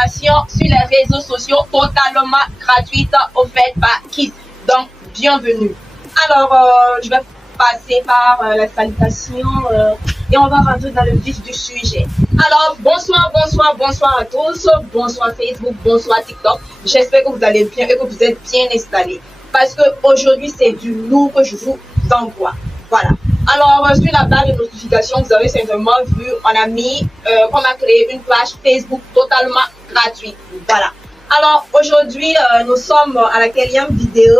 formation sur les réseaux sociaux totalement gratuite offerte par Kiss. Donc, bienvenue. Alors, je vais passer par la salutation et on va rentrer dans le vif du sujet. Alors, bonsoir à tous. Bonsoir Facebook, bonsoir TikTok. J'espère que vous allez bien et que vous êtes bien installés. Parce que aujourd'hui, c'est du lourd que je vous envoie. Voilà. Alors, sur la barre de notification, vous avez simplement vu, on a mis, qu'on a créé une page Facebook totalement gratuite. Voilà. Alors, aujourd'hui, nous sommes à la 4e vidéo.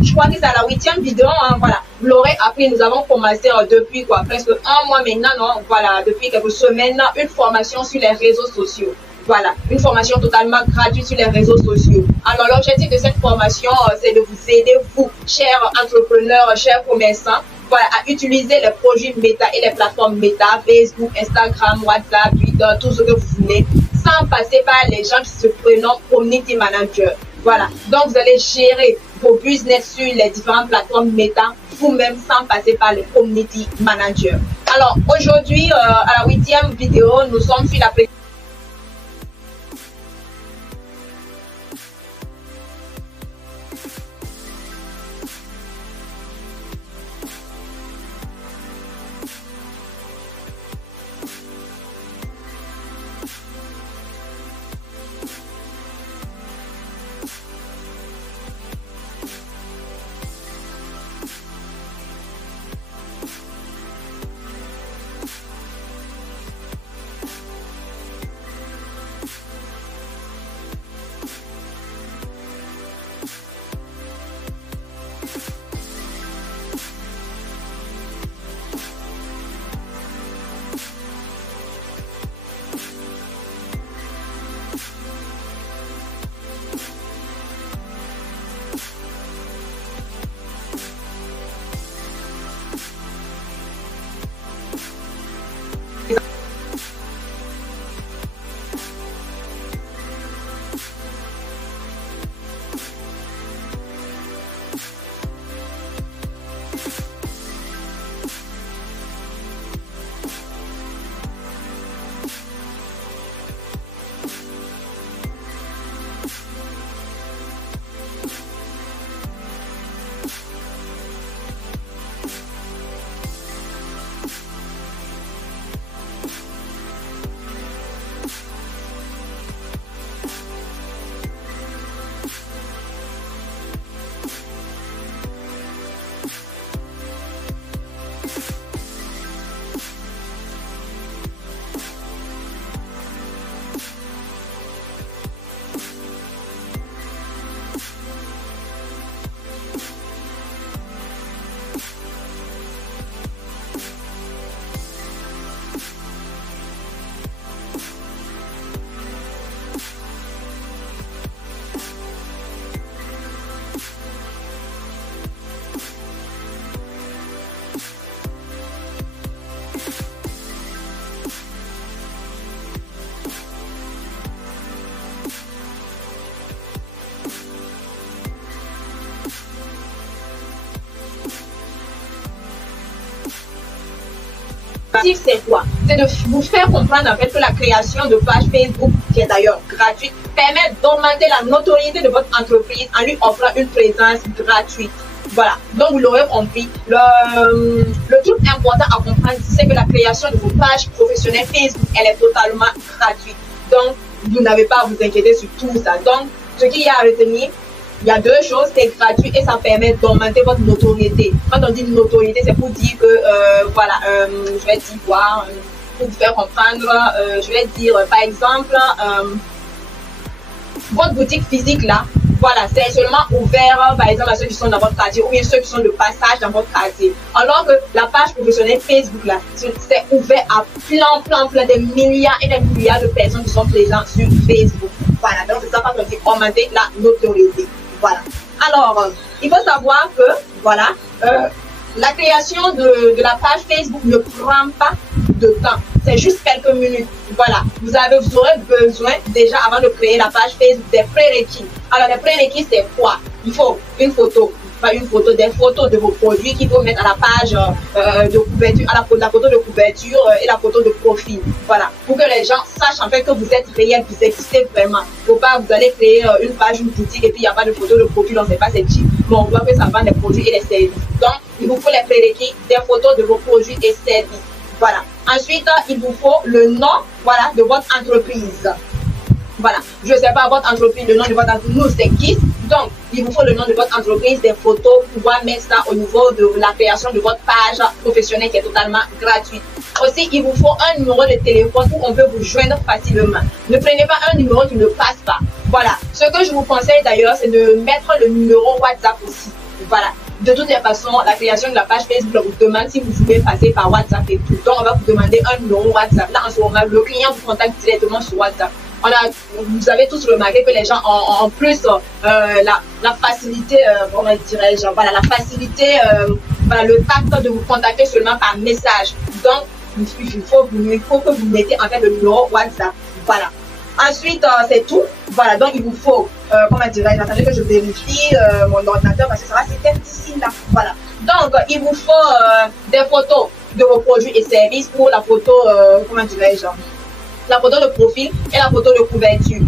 Je crois que c'est à la 8e vidéo, hein, voilà. Vous l'aurez appris, nous avons commencé depuis quoi, presque un mois maintenant, non, voilà, depuis quelques semaines, une formation sur les réseaux sociaux. Voilà, une formation totalement gratuite sur les réseaux sociaux. Alors, l'objectif de cette formation, c'est de vous aider, vous, chers entrepreneurs, chers commerçants, voilà, à utiliser les produits Meta et les plateformes Meta, Facebook, Instagram, WhatsApp, Twitter, tout ce que vous voulez, sans passer par les gens qui se prénomment Community Manager. Voilà, donc vous allez gérer vos business sur les différentes plateformes Meta vous-même sans passer par les Community Manager. Alors, aujourd'hui, à la 8e vidéo, nous sommes sur la c'est quoi? C'est de vous faire comprendre en fait que la création de page Facebook, qui est d'ailleurs gratuite, permet d'augmenter la notoriété de votre entreprise en lui offrant une présence gratuite. Voilà, donc vous l'aurez compris. Le truc important à comprendre, c'est que la création de vos pages professionnelles Facebook, elle est totalement gratuite. Donc, vous n'avez pas à vous inquiéter sur tout ça. Donc, ce qu'il y a à retenir, il y a deux choses, c'est gratuit et ça permet d'augmenter votre notoriété. Quand on dit notoriété, c'est pour dire que, voilà, je vais dire quoi, pour vous faire comprendre, je vais dire, par exemple, votre boutique physique là, voilà, c'est seulement ouvert, par exemple, à ceux qui sont dans votre quartier ou bien ceux qui sont de passage dans votre quartier. Alors que la page professionnelle Facebook là, c'est ouvert à plein des milliards et des milliards de personnes qui sont présentes sur Facebook. Voilà, donc c'est ça qu'on dit augmenter la notoriété. Voilà. Alors, il faut savoir que, voilà, la création de la page Facebook ne prend pas de temps. C'est juste quelques minutes. Voilà. Vous aurez besoin, déjà, avant de créer la page Facebook, des prérequis. Alors, les prérequis, c'est quoi? Il faut une photo une photo, des photos de vos produits qu'il faut mettre à la page de couverture, à la photo de couverture et la photo de profil. Voilà, pour que les gens sachent en fait que vous êtes réel, vous existez vraiment. Faut pas, vous allez créer une page, une boutique et puis il n'y a pas de photo de profil, on ne sait pas c'est qui. Mais on voit que ça vend des produits et des services. Donc, il vous faut les prérequis, des photos de vos produits et services. Voilà. Ensuite, il vous faut le nom, voilà, de votre entreprise. Voilà. Je ne sais pas votre entreprise, le nom de votre entreprise, nous c'est qui. Donc, il vous faut le nom de votre entreprise, des photos, pour pouvoir mettre ça au niveau de la création de votre page professionnelle qui est totalement gratuite. Aussi, il vous faut un numéro de téléphone où on peut vous joindre facilement. Ne prenez pas un numéro qui ne passe pas. Voilà. Ce que je vous conseille d'ailleurs, c'est de mettre le numéro WhatsApp aussi. Voilà. De toutes les façons, la création de la page Facebook vous demande si vous pouvez passer par WhatsApp et tout. Donc, on va vous demander un numéro WhatsApp. Là, en ce moment, le client vous contacte directement sur WhatsApp. Vous avez tous remarqué que les gens ont en plus la facilité, comment dirais-je, voilà, la facilité, voilà, le tact de vous contacter seulement par message. Donc, il faut que vous mettez en fait le numéro WhatsApp. Voilà. Ensuite, c'est tout. Voilà, donc il vous faut, comment dirais-je, attendez que je vérifie mon ordinateur parce que ça va s'éteindre d'ici là. Voilà. Donc, il vous faut des photos de vos produits et services pour la photo, comment dirais-je, la photo de profil et la photo de couverture.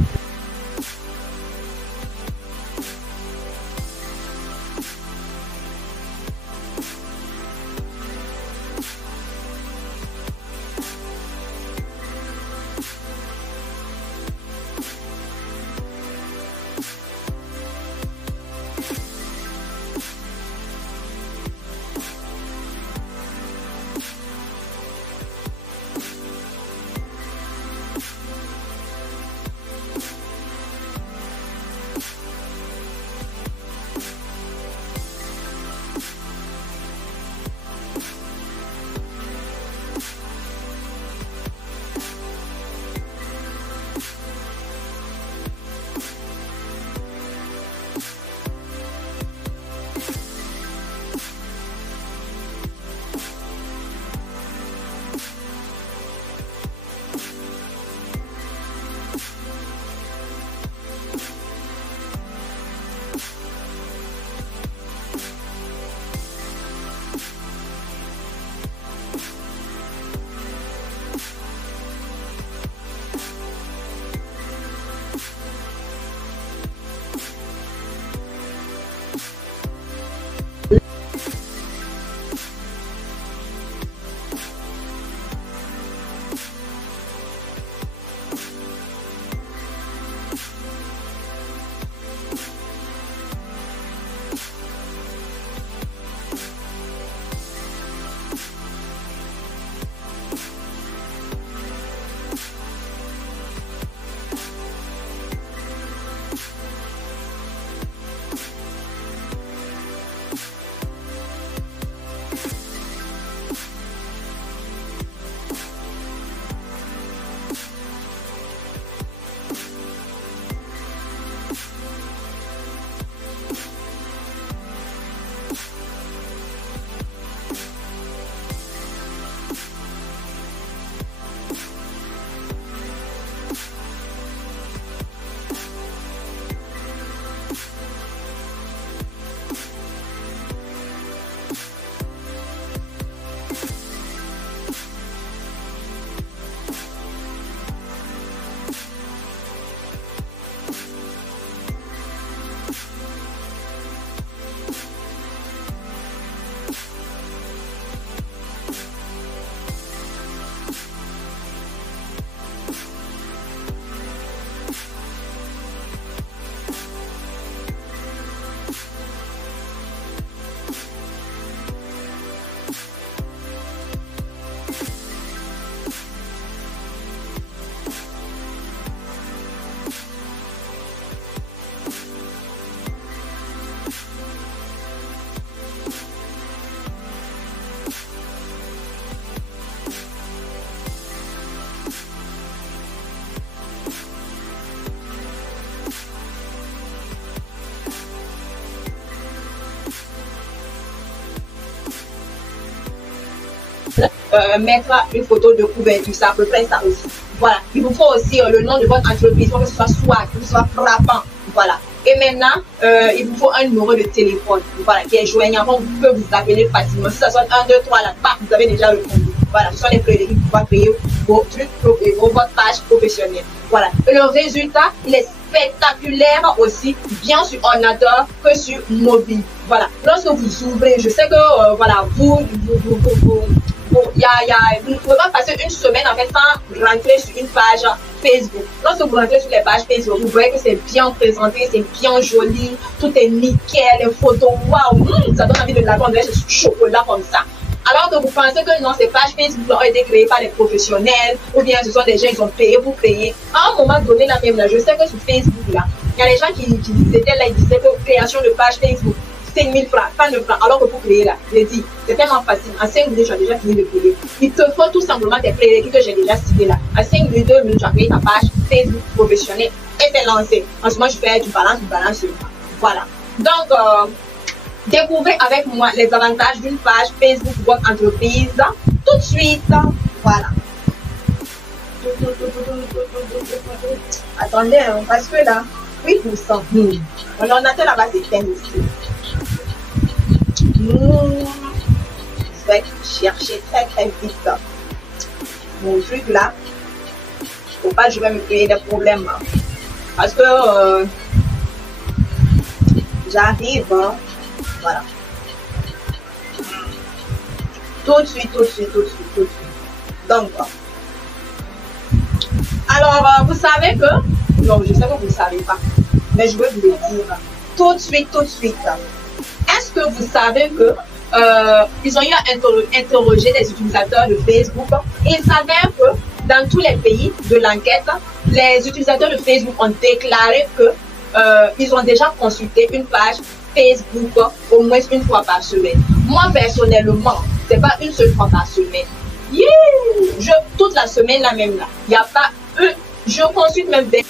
mettre une photo de couverture, c'est à peu près ça aussi. Voilà, il vous faut aussi le nom de votre entreprise pour que ce soit swag, que ce soit frappant. Voilà. Et maintenant, il vous faut un numéro de téléphone, voilà, qui est joignable. On peut vous appeler facilement. Si ça sonne 1, 2, 3, là, bam, vous avez déjà répondu. Voilà, ce sont les prérequis pour pouvoir créer vos trucs, votre page professionnelle. Voilà. Et le résultat, il est spectaculaire aussi, bien sur ordinateur que sur mobile. Voilà. Lorsque vous ouvrez, je sais que, voilà, vous ne pouvez pas passer une semaine en fait sans rentrer sur une page Facebook. Lorsque vous rentrez sur les pages Facebook, vous voyez que c'est bien présenté, c'est bien joli, tout est nickel, les photos, waouh, ça donne envie de la prendre, c'est chocolat comme ça. Alors que vous pensez que non, ces pages Facebook ont été créées par des professionnels, ou bien ce sont des gens qui ont payé pour créer. À un moment donné, là même, là, je sais que sur Facebook, là, il y a des gens qui étaient là, ils disaient que création de page Facebook, 5 000 francs, tant de francs, alors que pour créer là, je dis, c'est tellement facile. En 5 minutes, tu as déjà fini de créer. Il te faut tout simplement tes prérequis que j'ai déjà cités là. En 5 minutes, 2 minutes, tu as créé ta page Facebook professionnelle et c'est lancé. En ce moment, je fais du balance seulement. Voilà. Donc, découvrez avec moi les avantages d'une page Facebook pour votre entreprise tout de suite. Voilà. Attendez, parce que là, 8%. On en a là-bas, c'est 10 ici. Je vais chercher très vite mon truc là. Faut pas que je vais me créer des problèmes. Parce que j'arrive. Voilà. Tout de suite. Donc, alors, vous savez que, non, je sais que vous ne savez pas, mais je vais vous le dire tout de suite. Est-ce que vous savez que ils ont eu à interroger les utilisateurs de Facebook et il s'avère que dans tous les pays de l'enquête, les utilisateurs de Facebook ont déclaré que ils ont déjà consulté une page Facebook au moins une fois par semaine. Moi, personnellement, c'est pas une seule fois par semaine. Toute la semaine, là même là, il n'y a pas je consulte même des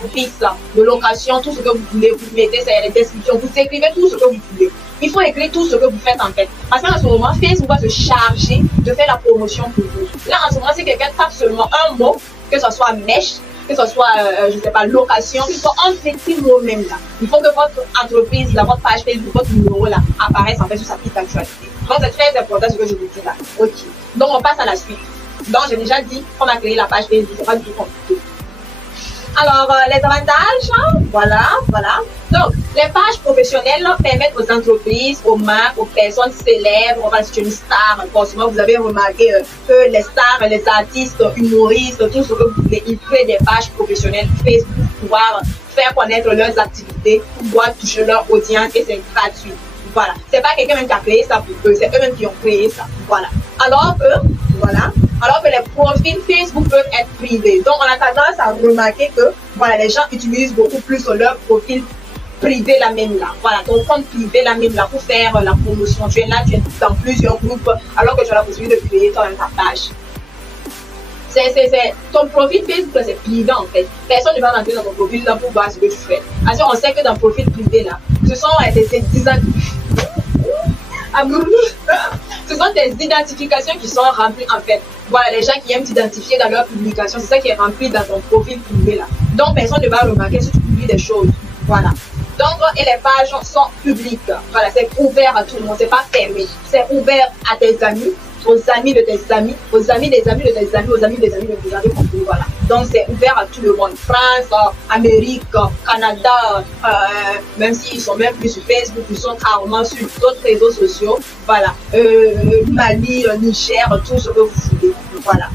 services de location, tout ce que vous voulez, vous mettez les descriptions, vous écrivez tout ce que vous voulez. Il faut écrire tout ce que vous faites en fait. Parce qu'en ce moment, Facebook va se charger de faire la promotion pour vous. Là, en ce moment, si quelqu'un tape seulement un mot, que ce soit mèche, que ce soit, je sais pas, location, il faut un petit mot même là. Il faut que votre entreprise, là, votre page Facebook, votre numéro là, apparaisse en fait sur sa petite actualité. Donc, c'est très important ce que je vous dis là. Ok. Donc, on passe à la suite. Donc, j'ai déjà dit qu'on a créé la page Facebook, c'est pas du tout compliqué. Alors, les avantages, voilà. Donc, les pages professionnelles permettent aux entreprises, aux marques, aux personnes célèbres, enfin, si tu es une star, forcément, vous avez remarqué que les stars, les artistes, humoristes, tout ce que vous voulez, ils créent des pages professionnelles Facebook pour pouvoir faire connaître leurs activités, pour pouvoir toucher leur audience et c'est gratuit. Voilà. C'est pas quelqu'un même qui a créé ça pour eux, c'est eux-mêmes qui ont créé ça. Voilà. Alors que les profils Facebook peuvent être privés. Donc, on a tendance à remarquer que, voilà, les gens utilisent beaucoup plus leur profil privé la même là. Voilà, ton compte privé la même là pour faire la promotion. Tu es là, tu es dans plusieurs groupes, alors que tu as la possibilité de créer toi-même ta page. Ton profil Facebook, c'est privé en fait. Personne ne va rentrer dans ton profil là pour voir ce que tu fais. Parce qu'on sait que dans le profil privé là, ce sont des identifications qui sont remplies en fait. Voilà, les gens qui aiment t'identifier dans leur publication, c'est ça qui est rempli dans ton profil privé là. Donc personne ne va remarquer si tu publies des choses. Voilà. Donc, et les pages sont publiques. Voilà, c'est ouvert à tout le monde, c'est pas fermé. C'est ouvert à tes amis, aux amis de tes amis, aux amis des amis de tes amis, aux amis des amis de tes amis, compris, voilà. Donc, c'est ouvert à tout le monde. France, Amérique, Canada, même s'ils sont même plus sur Facebook, ils sont carrément sur d'autres réseaux sociaux. Voilà. Mali, Niger, tout ce que vous voulez. Voilà.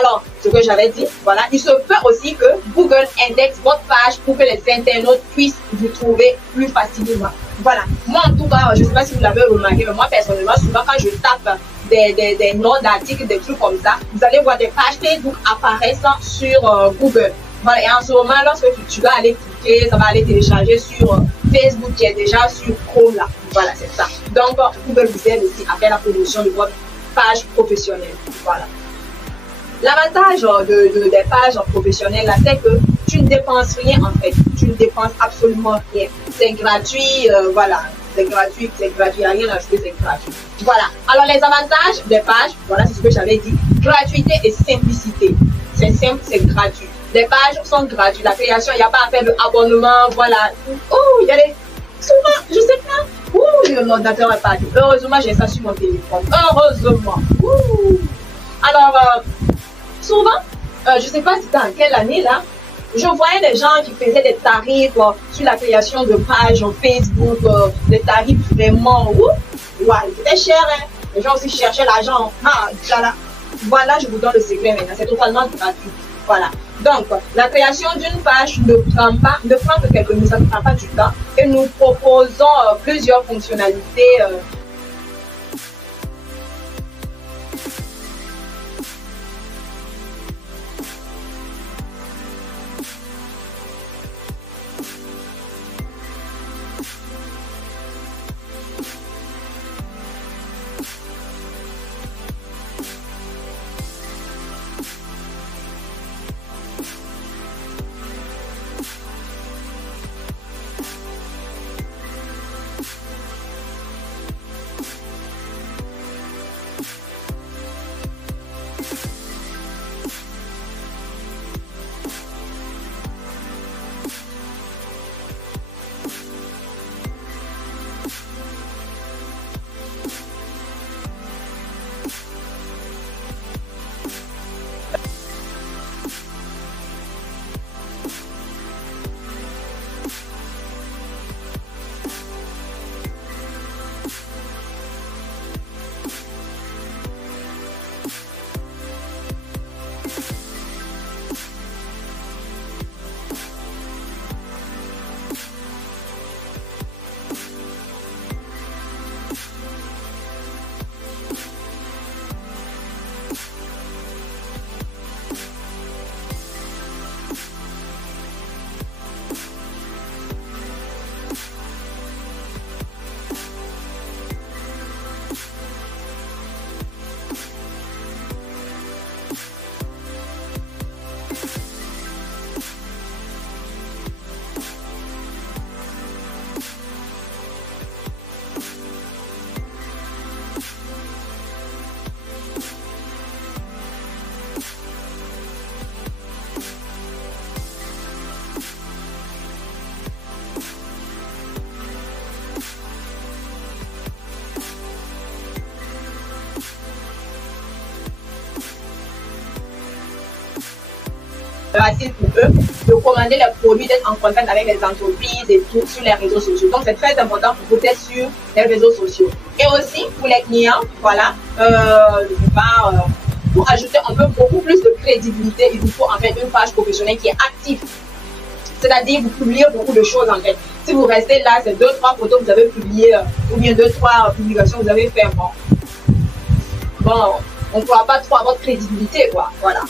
Alors, ce que j'avais dit, voilà, il se peut aussi que Google indexe votre page pour que les internautes puissent vous trouver plus facilement. Voilà. Moi, en tout cas, je ne sais pas si vous l'avez remarqué, mais moi, personnellement, souvent, quand je tape des noms d'articles, des trucs comme ça, vous allez voir des pages Facebook apparaissant sur Google. Voilà. Et en ce moment, lorsque tu vas aller cliquer, ça va aller télécharger sur Facebook qui est déjà sur Chrome, là. Voilà, c'est ça. Donc, Google vous aide aussi à faire la promotion de votre page professionnelle. Voilà. L'avantage des pages professionnelles, c'est que tu ne dépenses rien en fait. Tu ne dépenses absolument rien. C'est gratuit, voilà. C'est gratuit, il n'y a rien à acheter, c'est gratuit. Voilà. Alors les avantages des pages, voilà, c'est ce que j'avais dit. Gratuité et simplicité. C'est simple, c'est gratuit. Les pages sont gratuites. La création, il n'y a pas à faire d'abonnement, voilà. Oh, il y a des... Souvent, je sais pas. Ouh, le ordinateur est parti. Heureusement, j'ai ça sur mon téléphone. Heureusement. Ouh. Alors, souvent, je ne sais pas si dans quelle année là, je voyais des gens qui faisaient des tarifs sur la création de pages Facebook, des tarifs vraiment, c'était cher, hein. Les gens aussi cherchaient l'argent. Ah, là. Voilà, je vous donne le secret maintenant, c'est totalement gratuit. Voilà. Donc, la création d'une page ne prend que quelques minutes, ça ne prend pas du temps. Et nous proposons plusieurs fonctionnalités facile pour eux de commander leurs produits, d'être en contact avec les entreprises et tout sur les réseaux sociaux. Donc, c'est très important pour vous d'être sur les réseaux sociaux. Et aussi, pour les clients, voilà, pour ajouter un peu beaucoup plus de crédibilité, il vous faut en fait une page professionnelle qui est active. C'est-à-dire, vous publiez beaucoup de choses en fait. Si vous restez là, c'est 2-3 photos que vous avez publiées, ou bien 2-3 publications que vous avez fait, bon, on ne pourra pas trop avoir de crédibilité, quoi. Voilà.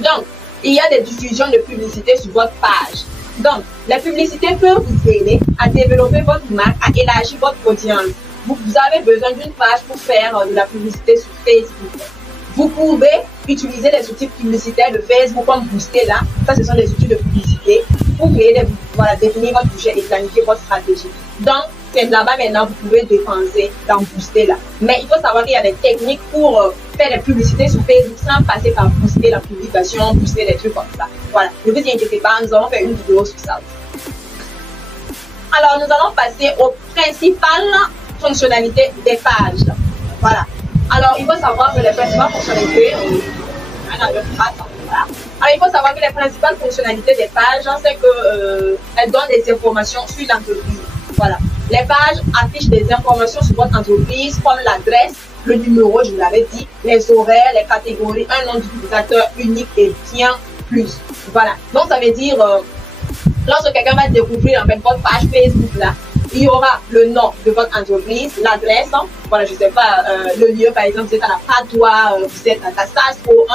Donc, il y a des diffusions de publicité sur votre page. Donc, la publicité peut vous aider à développer votre marque, à élargir votre audience. Vous avez besoin d'une page pour faire de la publicité sur Facebook. Vous pouvez utiliser les outils publicitaires de Facebook comme Booster là. Ça, ce sont des outils de publicité pour créer définir votre budget et planifier votre stratégie. Donc, c'est là-bas maintenant, vous pouvez dépenser dans Booster là. Mais il faut savoir qu'il y a des techniques pour faire des publicités sur Facebook sans passer par Booster la publication, Booster des trucs comme ça. Voilà. Ne vous inquiétez pas, nous allons faire une vidéo sur ça. Alors, nous allons passer aux principales fonctionnalités des pages. Voilà. Alors, il faut savoir que les principales fonctionnalités, Alors, il faut savoir que les principales fonctionnalités des pages, c'est qu'elles donnent des informations sur l'entreprise. Voilà. Les pages affichent des informations sur votre entreprise, comme l'adresse, le numéro, je vous l'avais dit, les horaires, les catégories, un nom d'utilisateur unique et bien plus. Voilà. Donc, ça veut dire, lorsque quelqu'un va découvrir en fait votre page Facebook là, il y aura le nom de votre entreprise, l'adresse, voilà, je sais pas, le lieu, par exemple, vous êtes à la Padoie, vous êtes à Tassasco,